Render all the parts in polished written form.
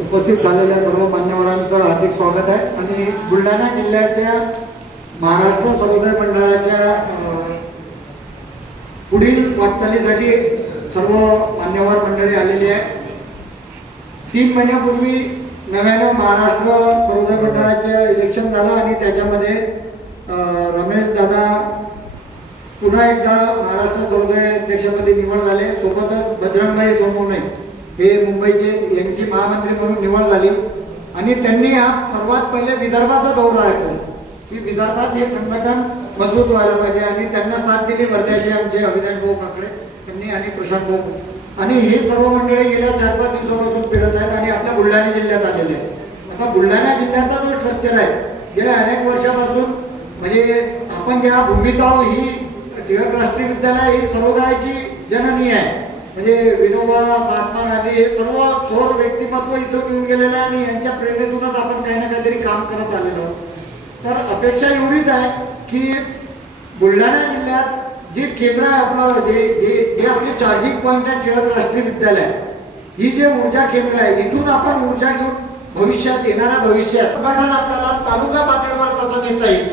उपस्थित झालेल्या सर्व मान्यवरांचं हार्दिक स्वागत आहे आणि बुलढाणा जिल्ह्याच्या महाराष्ट्र सर्वोदय मंडळाच्या पुढील वाटचालीसाठी सर्व मान्यवर मंडळी आलेली आहे। 3 महिन्यापूर्वी नव्याने महाराष्ट्र सर्वोदय मंडळाचे इलेक्शन झालं आणि त्याच्यामध्ये रमेश दादा पुन्हा एकदा महाराष्ट्र सर्वोदय अध्यक्षपदी निवड झाले। सोबतच बजरंगभाई सोनवणे हे मुंबईचे यांची महामंत्री म्हणून निवड झाली आणि त्यांनी हा सर्वात पहिले विदर्भाचा दौरा ऐकला की विदर्भात हे संघटन मजबूत व्हायला पाहिजे आणि त्यांना साथ दिली वर्ध्याचे आमचे अविनाश भाऊ काकडे त्यांनी आणि प्रशांत भाऊ आणि हे सर्व मंडळी गेल्या 4-5 दिवसापासून फिरत आहेत आणि आपल्या बुलढाणा जिल्ह्यात आलेले आहेत। आता बुलढाणा जिल्ह्याचा जो स्ट्रक्चर आहे गेल्या अनेक वर्षापासून म्हणजे आपण ज्या भूमीत आहोत ही टिळक राष्ट्रीय विद्यालय ही सर्वोदयाची जननी आहे। म्हणजे विनोबा महात्मा गांधी हे सर्व थोर व्यक्तिमत्व इथं मिळून गेलेलं आहे आणि यांच्या प्रेरणेतूनच आपण काही ना काहीतरी काम करत आलेलो आहोत। तर अपेक्षा एवढीच आहे की बुलढाणा जिल्ह्यात जे केंद्र आहे आपलं जे जे जे आपले चार्जिंग पॉईंट आहे टिळक राष्ट्रीय विद्यालय ही जे ऊर्जा केंद्र आहे इथून आपण ऊर्जा घेऊन भविष्यात येणाऱ्या भविष्यात संघटन आपल्याला तालुका पातळीवर कसं नेता येईल,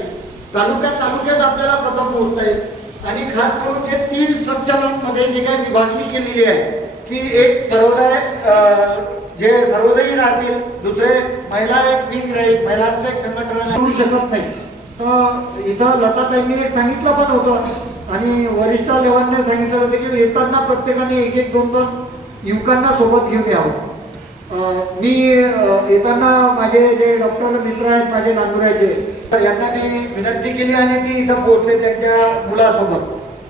तालुक्यात आपल्याला कसं पोहोचता येईल आणि खास करून जे 3 स्ट्रक्चरमध्ये जे काही विभागणी केलेली आहे की एक सर्वोदय जे सर्वोदयी राहतील, दुसरे महिला एक विंग राहील, महिलांचं एक संघटन करू शकत नाही। तर इथं लताताईंनी एक सांगितलं पण होतं आणि वरिष्ठ लेवलने सांगितलं होतं की येताना प्रत्येकाने 1-1, 2-2 युवकांना सोबत घेऊन यावं। मी येताना माझे जे डॉक्टर मित्र आहेत माझे नांदुराचे तर यांना मी विनंती केली आणि ती इथं पोहोचले त्यांच्या मुलासोबत।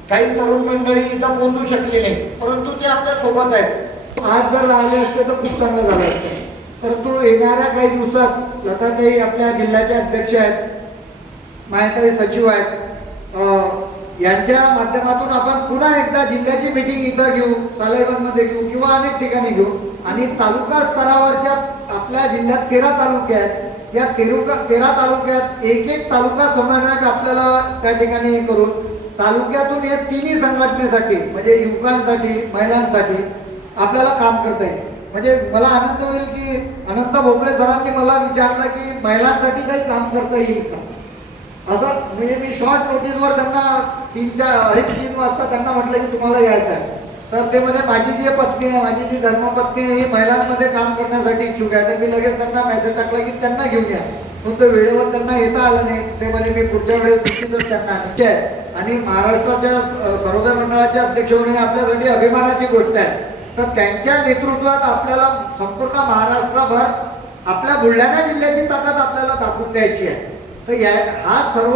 काही तरुण मंडळी इथं पोहोचू शकली नाही परंतु ते आपल्या सोबत आहेत। आज जर राहिले असते तर खूप चांगलं झालं असतं परंतु येणाऱ्या काही दिवसात लताताई आपल्या जिल्ह्याचे अध्यक्ष आहेत, मायाताई सचिव आहेत, यांच्या माध्यमातून आपण पुन्हा एकदा जिल्ह्याची मीटिंग इथं घेऊ, सालाईबंदमध्ये घेऊ किंवा अनेक ठिकाणी घेऊ आणि तालुका स्तरावरच्या आपल्या जिल्ह्यात 13 तालुके आहेत। या 13 तालुक्यात एक तालुका समन्वयक आपल्याला त्या ठिकाणी करून तालुक्यातून या 3ही संघटनेसाठी म्हणजे युवकांसाठी महिलांसाठी आपल्याला काम करता येईल। म्हणजे मला आनंद होईल की अनंत भोपळे सरांनी मला विचारलं की महिलांसाठी काही काम करता येईल का असं। म्हणजे मी शॉर्ट नोटीसवर त्यांना 3-3 वाजता त्यांना म्हटलं की तुम्हाला यायचं आहे तर ते म्हणजे माझी जी पत्नी आहे माझी जी धर्मपत्नी आहे ही महिलांमध्ये काम करण्यासाठी इच्छुक आहे। तर मी लगेच त्यांना मेसेज टाकला की त्यांना घेऊन या पण तो वेळेवर त्यांना येता आलं नाही। ते म्हणजे मी पुढच्या वेळेस निश्चितच त्यांना निश्चय आणि महाराष्ट्राच्या सर्वोदय मंडळाचे अध्यक्ष होणे आपल्यासाठी अभिमानाची गोष्ट आहे। तर त्यांच्या नेतृत्वात आपल्याला संपूर्ण महाराष्ट्रभर आपल्या बुलढाणा जिल्ह्याची ताकद आपल्याला दाखवून द्यायची आहे। तर हा सर्व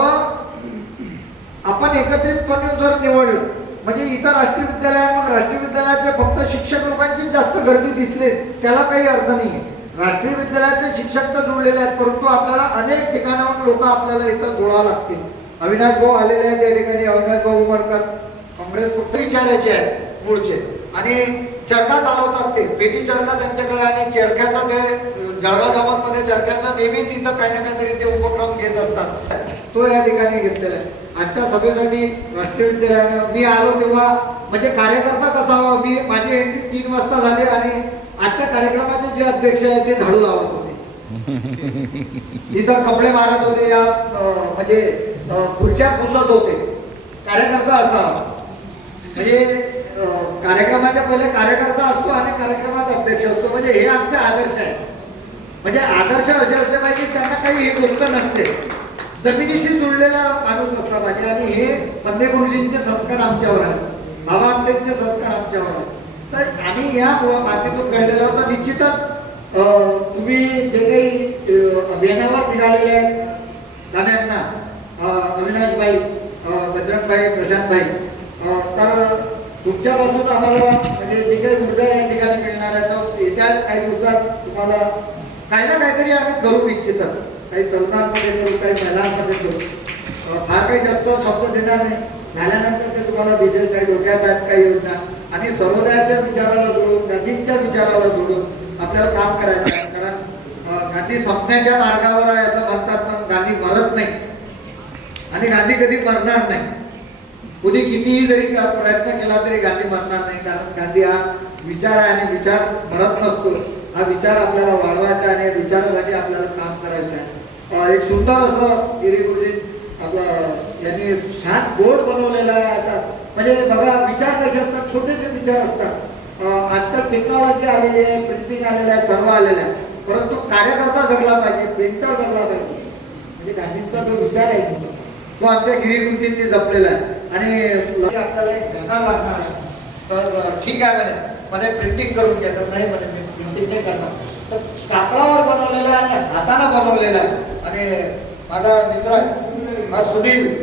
आपण एकत्रितपणे जर निवडलं म्हणजे इतर राष्ट्रीय विद्यालय मग राष्ट्रीय विद्यालयाचे फक्त शिक्षक लोकांची जास्त गर्दी दिसली त्याला काही अर्थ नाही। राष्ट्रीय विद्यालयाचे शिक्षक तर जुळलेले आहेत परंतु आपल्याला अनेक ठिकाणाहून लोक आपल्याला इथं जोडावं लागतील। अविनाश भाऊ आलेले आहेत या ठिकाणी, अविनाश भाऊ उमरकर काँग्रेस पक्ष विचारायचे आहेत मूळचे आणि चरखा चालवतात ते पेटी चरखा त्यांच्याकडे आणि चरख्याचा ते जळगाव जमातमध्ये चरख्याचा नेहमी तिथं काही ना काहीतरी ते उपक्रम घेत असतात तो या ठिकाणी घेतलेला आहे। आजच्या सभेसाठी राष्ट्रीय विद्यालयाने मी आलो तेव्हा म्हणजे कार्यकर्ता कसा हवा मी माझी एंट्री 3 वाजता झाली आणि आजच्या कार्यक्रमाचे जे अध्यक्ष आहेत ते झाडू लावत होते इथं कपडे मारत होते या म्हणजे खुर्च्या पुसत होते। कार्यकर्ता असा म्हणजे कार्यक्रमाच्या पहिले कार्यकर्ता असतो आणि कार्यक्रमात अध्यक्ष असतो म्हणजे हे आमचे आदर्श आहे। म्हणजे आदर्श असे असले पाहिजे त्यांना काही हे गोष्ट नसते, जमिनीशी जुळलेला माणूस असला पाहिजे आणि हे पंधे गुरुजींचे संस्कार आमच्यावर आहेत, बाबा आमटेंचे संस्कार आमच्यावर आहेत। तर आम्ही या मातीतून घडलेलो आहोत। निश्चितच तुम्ही जे काही अभियानावर निघालेले आहेत गाण्यांना अविनाशभाई, बजरंगभाई, प्रशांतभाई तर तुमच्यापासून आम्हाला म्हणजे जे काही ऊर्जा या ठिकाणी मिळणार आहे तर येत्या काही दिवसात तुम्हाला काही ना काहीतरी आम्ही करू इच्छितात। काही तरुणांमध्ये करू, काही महिलांमध्ये करू, फार काही जास्त शब्द देणार नाही, झाल्यानंतर ते तुम्हाला दिसेल काही डोक्यात आहेत काही योजना आणि सर्वोदयाच्या विचाराला जोडून गांधींच्या विचाराला जोडून आपल्याला काम करायचं आहे। कारण गांधी संपण्याच्या मार्गावर आहे असं म्हणतात पण गांधी मरत नाही आणि गांधी कधी मरणार नाही। कुणी कितीही जरी प्रयत्न केला तरी गांधी मरणार नाही कारण गांधी हा विचार आहे आणि विचार मरत नसतो हा विचार आपल्याला वाढवायचा आणि विचारासाठी आपल्याला काम करायचं आहे. एक सुंदर असं गिरी गुरुजी आपलं यांनी छान बोर्ड बनवलेला आहे. आता म्हणजे बघा विचार कसे असतात, छोटेसे विचार असतात. आजकाल टेक्नॉलॉजी आलेली आहे, प्रिंटिंग आलेलं आहे, सर्व आलेलं आहे, परंतु कार्यकर्ता जगला पाहिजे, प्रिंटर जगला पाहिजे. म्हणजे गांधींचा जो विचार आहे तो आमच्या गिरी गुरुजींनी जपलेला आहे. आणि आपल्याला एक बॅनर लागणार आहे, तर ठीक आहे म्हणे प्रिंटिंग करून घ्या. तर नाही म्हणे मी प्रिंटिंग नाही करणार. तर कापडावर बनवलेला आहे आणि हाताने बनवलेला आहे. आणि माझा मित्र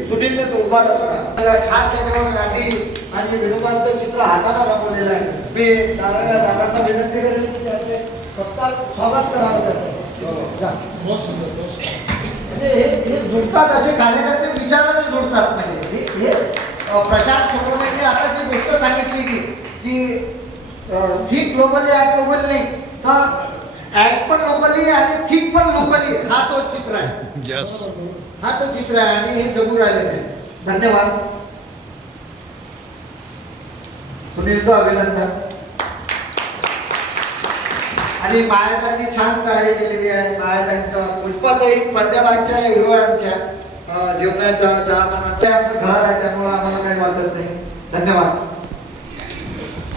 सुनीलने तो उभा असणार छान त्याच्यावर गांधी आणि विनोबांचं चित्र हाताने रंगवलेलं आहे. मी दादांना विनंती करेल की त्याचे स्वागत करावं. म्हणजे हे जुळतात, असे कार्यकर्ते विचाराने जुळतात. म्हणजे हे प्रशांत चक्रवर्तींनी आता जी गोष्ट सांगितली की थिंक ग्लोबली ऍक्ट ग्लोबली नाही, तर ऍक्ट पण लोकली आणि थिंक पण लोकली, हा तो चित्र आहे. हा तो चित्र आहे आणि हे जगू राहिलेलं आहे. धन्यवाद. सुनीलचं अभिनंदन. आणि मायाताईंनी छान तयारी केलेली आहे. मायाताईंचं पुष्पाताई पडद्यामागच्या हिरो आहे आमच्या जेवणाच्या चहा पानाचं आमचं घर आहे, त्यामुळे आम्हाला काही वाटत नाही. धन्यवाद.